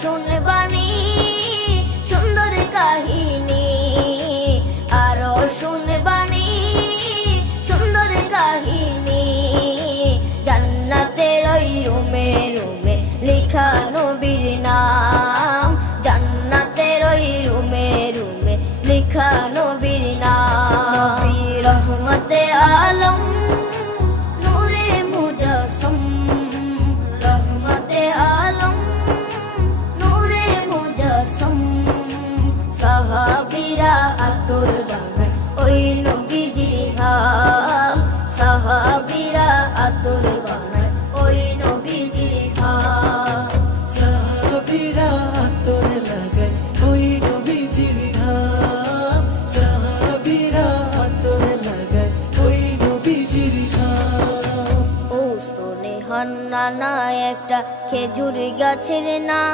শুনবানি সুন্দর কাহিনী, আরো শুনবানি সুন্দর কাহিনী। জান্নাতের ওই রুমে রুমে লেখা নবীর নাম, জান্নাতের ওই রুমে রুমে লেখা নবীর নাম। নবী রহমতে আলম নূরে মুজাসসম, রহমতে আলম নূরে মুজাসসম। সাহাবীরা আতর বানায় ওই নবীজির ঘাম, সাহাবীরা আতর বানায় ওই নবীজির ঘাম। সাহাবীরা আতর লাগায় ওই নবীজির ঘাম, সাহাবীরা আতর লাগায় ওই নবীজির ঘাম। ও স্তনে হান্নানা একটা খেজুর গাছের নাম।